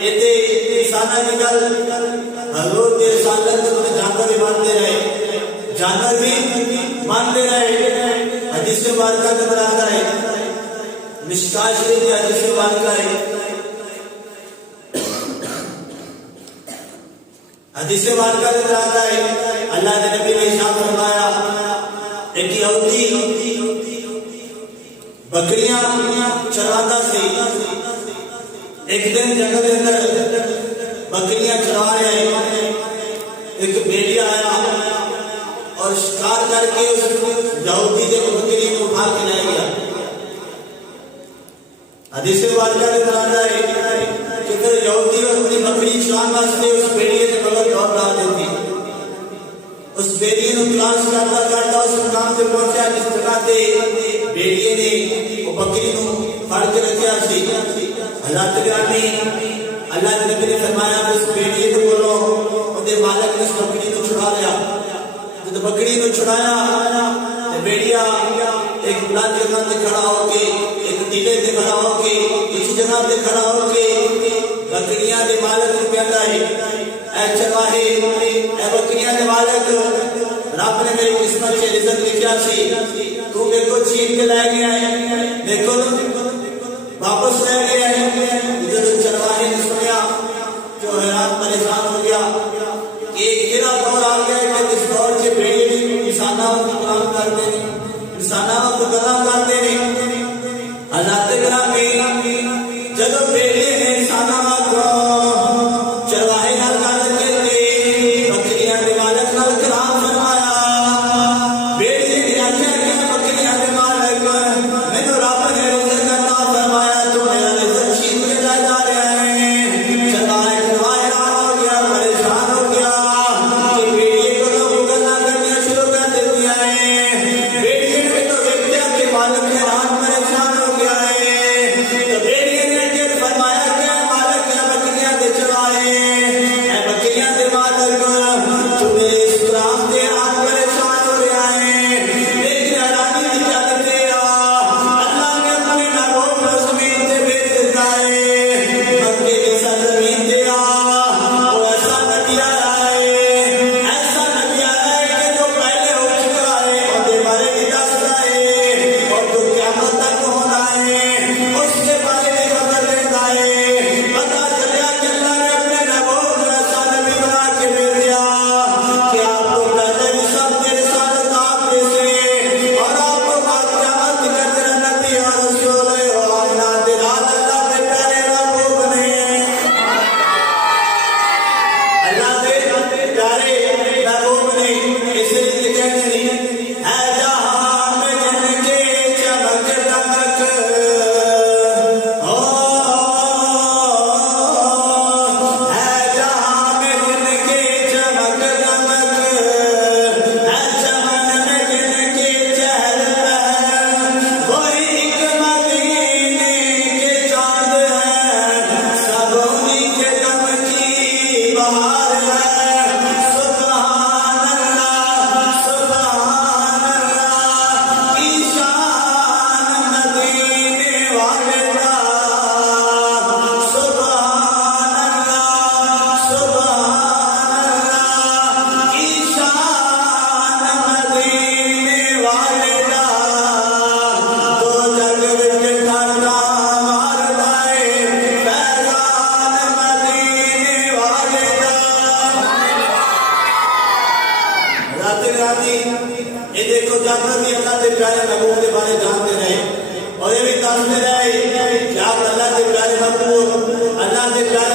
ایتے انسانہ کی گل حضور کے رسالت کو جانور بھی مانتے رہے، جانور بھی مانتے رہے۔ حدیث مبارکہ میں بتاتا ہے، مشکاہ شریف کی حدیث مبارکہ ہے، حدیث مبارکہ میں بتاتا ہے اللہ کے نبی نے ارشاد فرمایا ایک یہودی بکریاں چراتا سی، ایک دن جنگل کے اندر بکریاں چرا رہے، ایک بھیڑیا آیا اور شکار کر کے اس یہودی کے بکری کو اٹھا کے لے گیا۔ حدیث مبارکہ میں بتاتا ہے کہ پھر یہودی اپنی بکری چرانے واسطے اس بھیڑیے کے بغل دوڑ لا دیتی، اس بھیڑیے کو تلاش کرتا کرتا اس مقام سے پہنچا جس جگہ سے بھیڑیے نے وہ بکری کو پھڑ کے رکھا سی۔ حضرت گرامی اللہ کے نبی نے فرمایا اس بھیڑیے کو بولو اودے مالک نے اس بکری کو چھڑا لیا۔ جب بکری کو چھڑایا تو بھیڑیا ایک بلند جگہ سے کھڑا ہو کے، ایک ٹیلے سے کھڑا ہو کے، کسی جگہ سے کھڑا ہو کے بکریاں دے مالک کو کہتا ہے اے چرواہے، اے بکریاں دے مالک، رب نے میری قسمت سے رزق لکھا سی، تو میرے کو چھین کے لے گیا ہے، دیکھو واپس لے گیا ہے۔ جب چرواہے نے سنیا جو حیران پریشان ہو گیا کہ ایک گرا دور آ گیا کہ جس دور سے بھیڑیے بھی انسانوں کو کلام کرتے ہیں، انسانوں کو کلام کرتے ہیں۔ حضرت گرامی جب بھیڑیے نے انسانوں کو چرواہے نال گل کر کے بکریاں دے مالک نال کلام فرمایا، بھیڑیے نے آخیا کہ بکریاں دے مالک مینوں رب نے رزق عطا فرمایا، تو میرا رزق چھین کے لے جا رہا ہے۔ چرواہے حیران ہو گیا، پریشان ہو گیا کہ بھیڑیے کو تو گلاں کرنی شروع کر دیتی ہیں۔ بھیڑیے نے تو دیکھا کہ مالک حیران پریشان ہو گیا ہے، تو بھیڑیے نے پھر فرمایا کہ مالک اے بکریاں دے چرواہے، اے بکریاں دے مالک، تو میرے اس کلام سے حیران پریشان ہو رہا ہے، لیکن حیرانی کی جد تیرا اللہ نے اپنے محبوب کو زمین سے بھیج دیتا ہے، مکے کی سرزمین تیرا وہ ایسا نبی آ رہا ہے، ایسا نبی آ رہا ہے کہ جو پہلے ہو چکا ہے اور دے بارے بھی دس رہا ہے، اور جو قیامت تک ہونا ہے اس کے بارے میں خبر دیتا ہے۔ پتا چلیا کہ اللہ نے اپنے محبوب کو ایسا نبی بنا کے بھیج دیا کہ آپ کو پہلے بھی سب کے رسالت آپ میں سے، اور آپ کو بعد قیامت تک تیرا نبی اور رسول ہے، اور کائنات کے رات اللہ کے پیارے محبوب نے، اللہ کے پیارے محبوب نے اس لیے کہتے ہیں اے جہاں میں جن کے چمک دمک، اے جہاں میں جن کے چمک دمک، اے چمن میں جن کے چہل پہل، وہی ایک مدینے کے چاند ہے، سب انہیں کے دم کی بہار ہے۔ سبحان اللہ، سبحان اللہ، کی شان مدینے والے دا، سبحان اللہ، سبحان اللہ، کی شان مدینے والے دا، دو جگ وچ ٹھاٹا ماردا ہے فیضان مدینے والے دا۔ رات راتی یہ دیکھو جانور بھی اللہ کے پیارے محبوب کے بارے جانتے رہے، اور یہ بھی دستے رہے کہ آپ اللہ کے پیارے محبوب، اللہ کے پیارے